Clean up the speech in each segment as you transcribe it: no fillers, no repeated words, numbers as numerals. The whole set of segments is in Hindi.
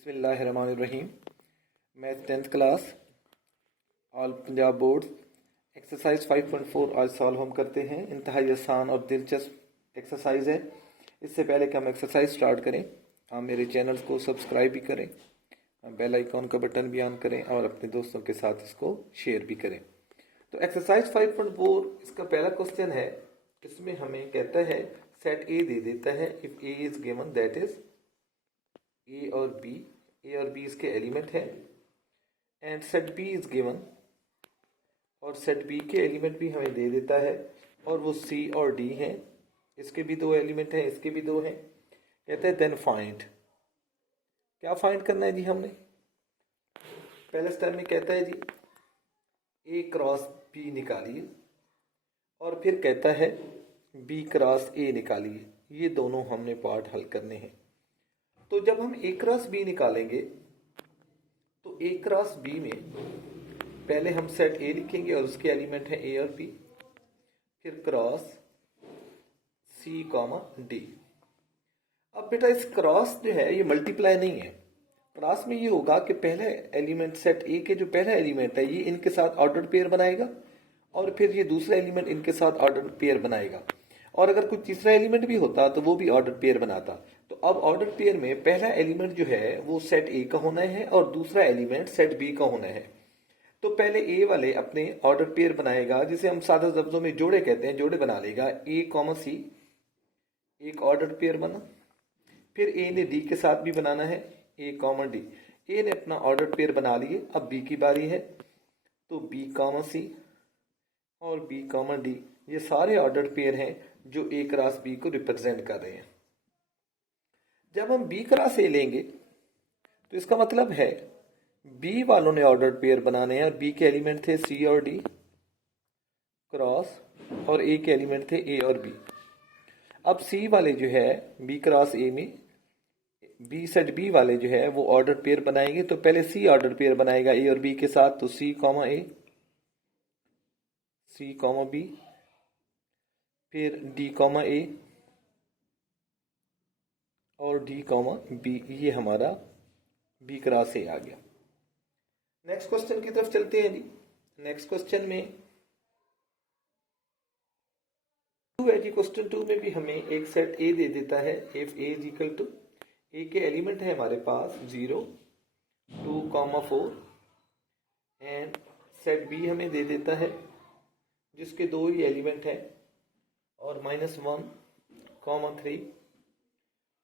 बिस्मिल्लाहिर्रहमानिर्रहीम। Math 10th class all Punjab board exercise 5.4 आज सॉल्व हम करते हैं। इंतहाई आसान और दिलचस्प एक्सरसाइज है। इससे पहले कि हम एक्सरसाइज स्टार्ट करें, आप मेरे चैनल को सब्सक्राइब भी करें, बेल आइकॉन का बटन भी ऑन करें और अपने दोस्तों के साथ इसको शेयर भी करें। तो एक्सरसाइज 5.4 इसका पहला क्वेश्चन है। इसमें हमें कहता है सेट ए दे देता है, if A is given that is A और बी इसके एलिमेंट है, and set B is given, और सेट बी के एलिमेंट भी हमें दे देता है, और वो सी और डी हैं, इसके भी दो एलिमेंट हैं, इसके भी दो हैं। कहते हैं देन फाइंड। क्या फाइंड करना है जी हमने? पहले स्टेप में कहता है जी ए क्रॉस बी निकालिए, और फिर कहता है बी क्रॉस ए निकालिए। ये दोनों हमने पार्ट हल करने हैं। तो जब हम ए क्रॉस बी निकालेंगे तो ए क्रॉस बी में पहले हम सेट ए लिखेंगे और उसके एलिमेंट है ए और बी, फिर क्रॉस सी कॉमा डी। अब बेटा इस क्रॉस जो है ये मल्टीप्लाई नहीं है। क्रॉस में ये होगा कि पहले एलिमेंट सेट ए के जो पहला एलिमेंट है ये इनके साथ ऑर्डर पेयर बनाएगा, और फिर ये दूसरा एलिमेंट इनके साथ ऑर्डर पेयर बनाएगा, और अगर कोई तीसरा एलिमेंट भी होता तो वो भी ऑर्डर पेयर बनाता। तो अब ऑर्डर पेयर में पहला एलिमेंट जो है वो सेट ए का होना है और दूसरा एलिमेंट सेट बी का होना है। तो पहले ए वाले अपने ऑर्डर पेयर बनाएगा, जिसे हम सादा लफ्जों में जोड़े कहते हैं, जोड़े बना लेगा। ए कॉमा सी एक ऑर्डर पेयर बना, फिर ए ने डी के साथ भी बनाना है, ए कॉमा डी। ए ने अपना ऑर्डर पेयर बना लिए, अब बी की बारी है, तो बी कॉमा सी और बी कॉमा डी ये सारे ऑर्डर पेयर हैं जो ए क्रॉस बी को रिप्रेजेंट कर रहे हैं। जब हम बी क्रॉस ए लेंगे तो इसका मतलब है बी वालों ने ऑर्डर पेयर बनाने हैं, और बी के एलिमेंट थे सी और डी क्रॉस, और ए के एलिमेंट थे ए और बी। अब सी वाले जो है बी क्रॉस ए में बी सेट बी वाले जो है वो ऑर्डर पेयर बनाएंगे। तो पहले सी ऑर्डर पेयर बनाएगा ए और बी के साथ, तो सी कॉमा ए, सी कॉमा बी, फिर डी कॉमा ए और डी कॉमा बी। ये हमारा बी क्रॉस ए आ गया। नेक्स्ट क्वेश्चन की तरफ चलते हैं जी। नेक्स्ट क्वेश्चन में क्वेश्चन 2 में भी हमें एक सेट ए दे देता है, if A is equal to, A के एलिमेंट है हमारे पास 0, 2, 4, एंड सेट बी हमें दे देता है जिसके दो ही एलिमेंट हैं, और -1, 3,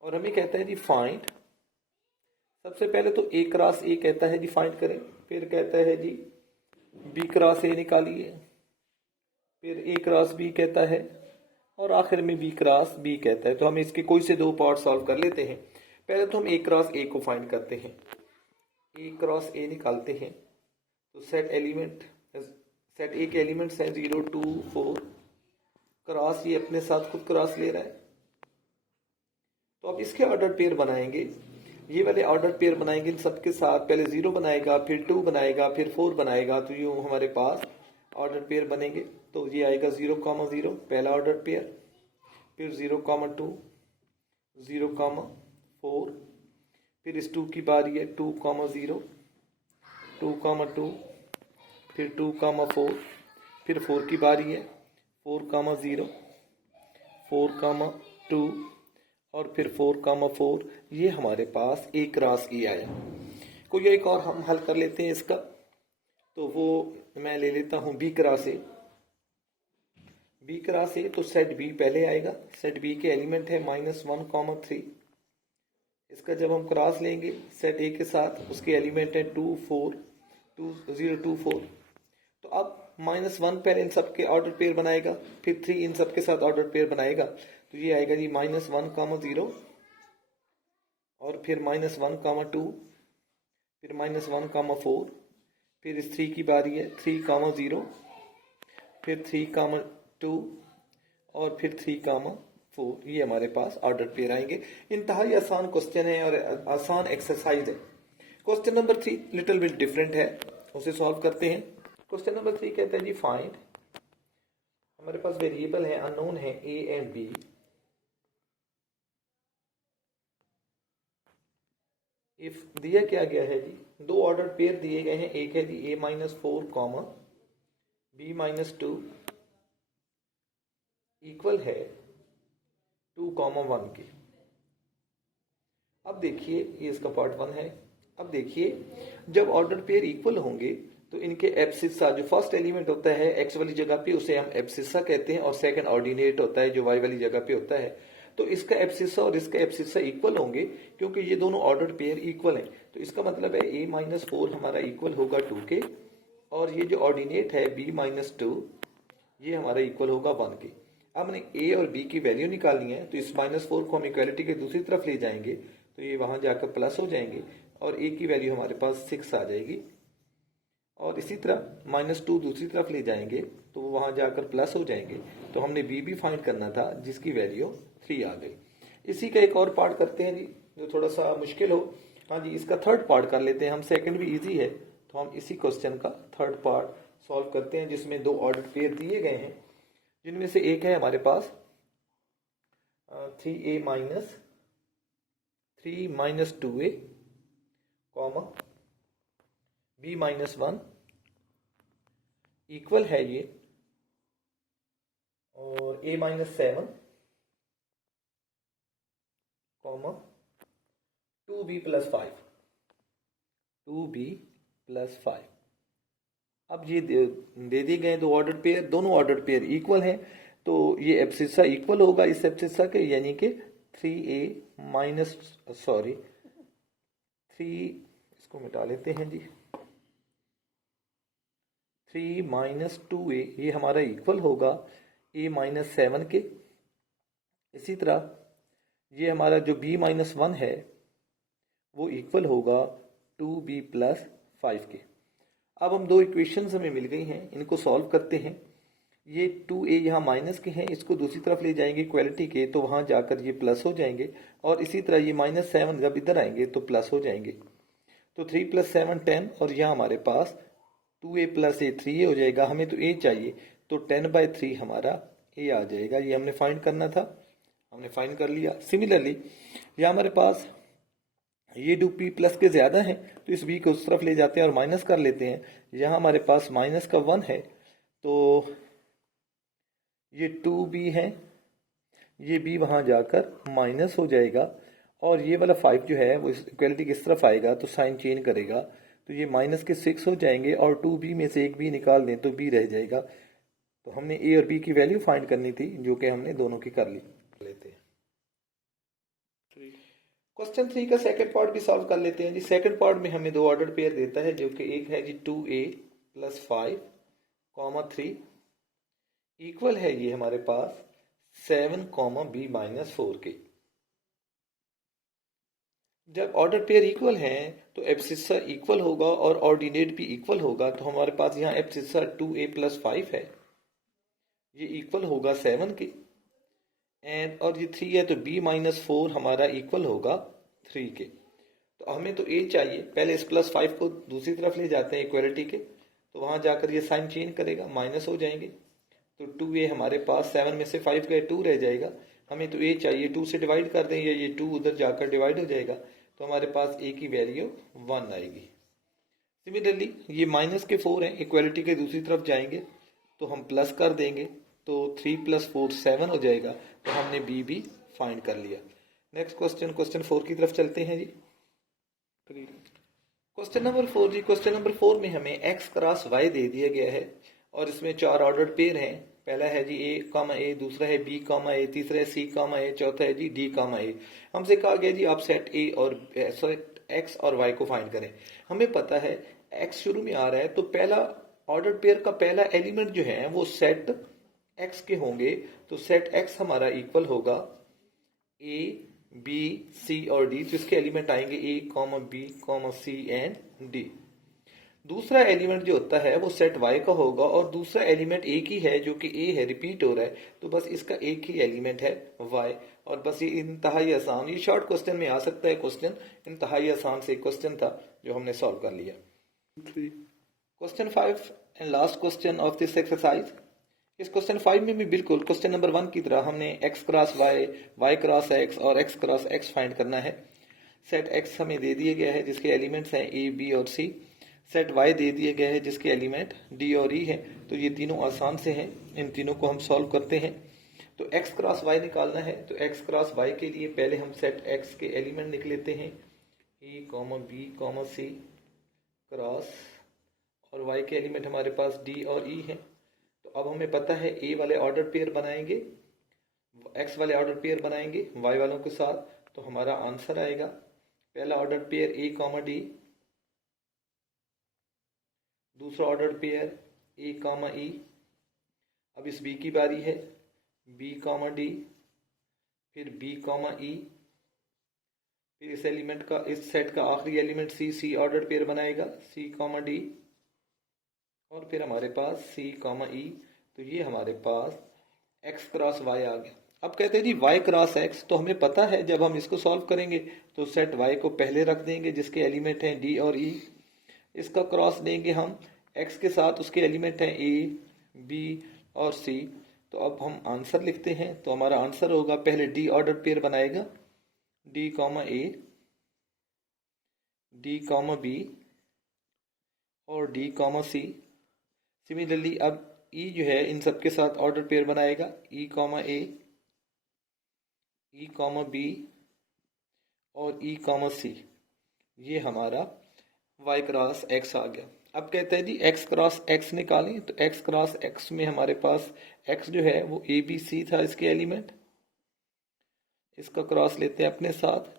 और हमें कहता है जी फाइंड। सबसे पहले तो ए क्रॉस ए कहता है जी फाइंड करें, फिर कहता है जी बी क्रॉस ए निकालिए, फिर ए क्रॉस बी कहता है, और आखिर में बी क्रॉस बी कहता है। तो हम इसके कोई से दो पार्ट सॉल्व कर लेते हैं। पहले तो हम ए क्रॉस ए को फाइंड करते हैं। ए क्रॉस ए निकालते हैं तो सेट ए के एलिमेंट्स हैं 0, 2, 4, क्रॉस ये अपने साथ खुद क्रॉस ले रहा है। तो अब इसके ऑर्डर पेयर बनाएंगे, ये वाले ऑर्डर पेयर बनाएंगे इन सबके साथ। पहले 0 बनाएगा, फिर 2 बनाएगा, फिर 4 बनाएगा, तो यूं हमारे पास ऑर्डर पेयर बनेंगे। तो ये आएगा 0, 0 पहला ऑर्डर पेयर, फिर 0, 2, 0, 4, फिर इस 2 की बारी है 2, 0, 2, 2, फिर 2, 4, फिर 4 की बारी है 4, 0, 4, 2, और फिर 4, 4। ये हमारे पास ए क्रॉस ए आया। कोई एक और हम हल कर लेते हैं इसका, तो वो मैं ले लेता हूं B cross A. B cross A तो सेट बी पहले आएगा, सेट बी के एलिमेंट है -1, 3। इसका जब हम क्रॉस लेंगे सेट ए के साथ, उसके एलिमेंट है 2, 4, 0, 2, 4। तो अब -1 पहले इन सबके ऑर्डर पेयर बनाएगा, फिर 3 इन सबके साथ ऑर्डर पेयर बनाएगा, तो ये आएगा जी -1, 0, और फिर -1, 2, फिर -1, 4, फिर इस 3 की बारी है 3, 0, फिर 3, 2, और फिर 3, 4। ये हमारे पास ऑर्डर पेयर आएंगे। इंतहाई आसान क्वेश्चन है और आसान एक्सरसाइज है। Question number 3 little bit different है, उसे सॉल्व करते हैं। क्वेश्चन नंबर 3 कहता है जी फाइंड। हमारे पास वेरिएबल है, अननोन है ए एंड बी, इफ दिया क्या गया है जी, दो ऑर्डर पेयर दिए गए हैं, एक है जी a-4 कॉमा b-2 इक्वल है 2,1 के। अब देखिए ये इसका पार्ट 1 है। अब देखिए जब ऑर्डर पेयर इक्वल होंगे तो इनके एब्सिस्सा, जो फर्स्ट एलिमेंट होता है एक्स वाली जगह पे उसे हम एब्सिस्सा कहते हैं, और सेकंड ऑर्डिनेट होता है जो वाई वाली जगह पे होता है। तो इसका एब्सिस्सा और इसका एब्सिस्सा इक्वल होंगे क्योंकि ये दोनों ऑर्डर पेयर इक्वल हैं। तो इसका मतलब है a-4 हमारा इक्वल होगा 2 के, और ये जो ऑर्डिनेट है b-2 ये हमारा इक्वल होगा 1 के। अब हमने a और b की वैल्यू निकालनी है, तो इस -4 को हम इक्वालिटी के दूसरी तरफ ले जाएंगे तो ये वहां जाकर प्लस हो जाएंगे, और a की वैल्यू हमारे पास 6 आ जाएगी। और इसी तरह -2 दूसरी तरफ ले जाएंगे तो वो वहां जाकर प्लस हो जाएंगे। तो हमने b भी फाइंड करना था जिसकी वैल्यू 3 आ गई। इसी का एक और पार्ट करते हैं जी, जो थोड़ा सा मुश्किल हो। हाँ जी, इसका थर्ड पार्ट कर लेते हैं हम, सेकंड भी इजी है। तो हम इसी क्वेश्चन का थर्ड पार्ट सॉल्व करते हैं, जिसमें दो ऑर्डर पेयर दिए गए हैं, जिनमें से एक है हमारे पास 3a minus 2a comma b-1 equal है ये, और a-7 कॉमा 2b+5 अब ये दे दिए गए दो ऑर्डर पेयर, दोनों ऑर्डर पेयर इक्वल हैं, तो ये एब्सिस्सा इक्वल होगा इस एब्सिस्सा के, यानी कि 3 इसको मिटा लेते हैं जी, 3 - 2a ये हमारा इक्वल होगा a-7 के। इसी तरह ये हमारा जो b-1 है वो इक्वल होगा 2b+5 के। अब हम दो इक्वेशंस हमें मिल गई हैं, इनको सॉल्व करते हैं। ये 2a यहाँ माइनस के हैं, इसको दूसरी तरफ ले जाएंगे इक्वालिटी के, तो वहां जाकर ये प्लस हो जाएंगे, और इसी तरह ये -7 जब इधर आएंगे तो प्लस हो जाएंगे। तो 3 + 7 10, और यहाँ हमारे पास 2a + a 3a हो जाएगा। हमें तो a चाहिए, तो 10/3 हमारा a आ जाएगा। ये हमने फाइंड करना था, हमने फाइंड कर लिया। सिमिलरली यहाँ हमारे पास ये 2p प्लस के ज्यादा है, तो इस b को उस तरफ ले जाते हैं और माइनस कर लेते हैं। यहाँ हमारे पास -1 है, तो ये 2b है, ये b वहां जाकर माइनस हो जाएगा, और ये वाला 5 जो है वो इक्वलिटी किस तरफ आएगा तो साइन चेंज करेगा, तो ये -6 हो जाएंगे, और 2b में से एक b निकाल दें तो b रह जाएगा। तो हमने a और b की वैल्यू फाइंड करनी थी, जो कि हमने दोनों की कर ली। लेते हैं क्वेश्चन 3 का सेकंड पार्ट भी सॉल्व कर लेते हैं जी। सेकंड पार्ट में हमें दो ऑर्डर पेयर देता है, जो कि एक है जी 2a + 5 कॉमा 3 इक्वल है ये हमारे पास 7 कॉमा b-4 के। जब ऑर्डर पेयर इक्वल हैं तो एब्सिस्सा इक्वल होगा और ऑर्डिनेट भी इक्वल होगा। तो हमारे पास यहाँ एब्सिस्सा 2a + 5 है, ये इक्वल होगा 7 के, एंड और ये 3 है तो b-4 हमारा इक्वल होगा 3 के। तो हमें तो a चाहिए, पहले इस +5 को दूसरी तरफ ले जाते हैं इक्वालिटी के, तो वहां जाकर ये साइन चेंज करेगा, माइनस हो जाएंगे। तो 2a हमारे पास 7 में से 5 गए 2 रह जाएगा। हमें तो a चाहिए, 2 से डिवाइड कर दें, या ये 2 उधर जाकर डिवाइड हो जाएगा, तो हमारे पास a की वैल्यू 1 आएगी। सिमिलरली ये -4 है, इक्वालिटी के दूसरी तरफ जाएंगे तो हम प्लस कर देंगे, तो 3 + 4 7 हो जाएगा। तो हमने b भी फाइंड कर लिया। नेक्स्ट क्वेश्चन 4 की तरफ चलते हैं जी। क्वेश्चन नंबर 4 जी, क्वेश्चन नंबर 4 में हमें x क्रॉस y दे दिया गया है, और इसमें 4 ऑर्डर पेयर हैं। पहला है जी a, दूसरा है b, a, तीसरा है c, a, चौथा है जी d, a। हमसे कहा गया जी आप सेट a और x और y को फाइंड करें। हमें पता है x शुरू में आ रहा है, तो पहला ऑर्डर पेयर का पहला एलिमेंट जो है वो सेट x के होंगे, तो सेट x हमारा इक्वल होगा a, b, c और d, जिसके एलिमेंट आएंगे a, b, c and d। दूसरा एलिमेंट जो होता है वो सेट y का होगा, और दूसरा एलिमेंट एक ही है जो कि a है, रिपीट हो रहा है, तो बस इसका एक ही एलिमेंट है y। और बस ये इंतहाई आसान, ये शॉर्ट क्वेश्चन में आ सकता है क्वेश्चन, इंतहाई आसान से क्वेश्चन था जो हमने सॉल्व कर लिया। Question 5 and last question of this exercise. इस क्वेश्चन 5 में भी बिल्कुल क्वेश्चन नंबर 1 की तरह हमने x cross y, y cross x और x क्रॉस x फाइंड करना है। सेट एक्स हमें दे दिया गया है जिसके एलिमेंट्स हैं ए, बी और सी। सेट वाई दे दिए गए हैं जिसके एलिमेंट डी और ई हैं। तो ये तीनों आसान से हैं, इन तीनों को हम सॉल्व करते हैं। तो एक्स क्रॉस वाई निकालना है, तो एक्स क्रॉस वाई के लिए पहले हम सेट एक्स के एलिमेंट लिख लेते हैं, ए कॉमा बी कॉमा सी क्रॉस, और वाई के एलिमेंट हमारे पास डी और ई हैं। तो अब हमें पता है ए वाले ऑर्डर पेयर बनाएंगे, एक्स वाले ऑर्डर पेयर बनाएंगे वाई वालों के साथ, तो हमारा आंसर आएगा पहला order pair A comma D, दूसरा order pair A comma E. अब इस बी की बारी है, बी कॉमा डी, फिर बी कॉमा ई, फिर इस एलिमेंट का, इस सेट का आखिरी element C, C order pair बनाएगा सी कॉमा डी, और फिर हमारे पास सी कॉमा ई। तो ये हमारे पास एक्स क्रॉस वाई आ गया। अब कहते हैं जी वाई क्रॉस एक्स, तो हमें पता है जब हम इसको सॉल्व करेंगे तो सेट वाई को पहले रख देंगे जिसके एलिमेंट हैं डी और ई, इसका क्रॉस देंगे हम एक्स के साथ, उसके एलिमेंट हैं ए, बी और सी। तो अब हम आंसर लिखते हैं, तो हमारा आंसर होगा पहले डी ऑर्डर पेयर बनाएगा डी कॉमा ए, डी कॉमा बी और डी कॉमा सी। सिमिलरली अब ई जो है इन सब के साथ ऑर्डर पेयर बनाएगा ई कॉमा ए, ई कॉमा बी और ई कॉमा सी। ये हमारा वाई क्रॉस एक्स आ गया। अब कहते हैं जी एक्स क्रॉस एक्स निकालें, तो एक्स क्रॉस एक्स में हमारे पास एक्स जो है वो ए बी सी था इसके एलिमेंट, इसका क्रॉस लेते हैं अपने साथ।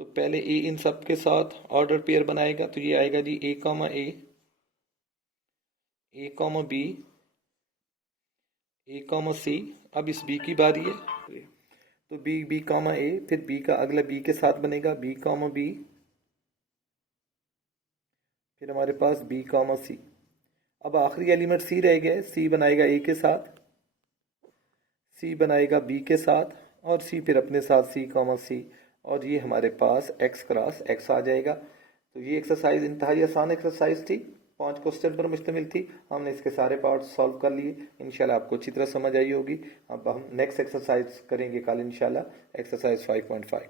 तो पहले ए इन सब के साथ ऑर्डर पेयर बनाएगा, तो ये आएगा जी ए कॉमा ए, ए कॉमा बी, ए कॉमा सी। अब इस बी की बारी है, तो बी, बी कॉमा ए, फिर बी का अगला बी के साथ बनेगा बी कॉमा बी, फिर हमारे पास बी कॉमा सी। अब आखिरी एलिमेंट सी रह गया, सी बनाएगा ए के साथ, सी बनाएगा बी के साथ, और सी फिर अपने साथ सी कॉमा सी, और ये हमारे पास एक्स क्रॉस एक्स आ जाएगा। तो ये एक्सरसाइज इंतहाई आसान एक्सरसाइज थी, 5 क्वेश्चन पर मुश्तमिल थी। हमने इसके सारे पार्ट सॉल्व कर लिए, इंशाल्लाह आपको अच्छी तरह समझ आई होगी। अब हम नेक्स्ट एक्सरसाइज करेंगे कल इंशाल्लाह, एक्सरसाइज 5.5।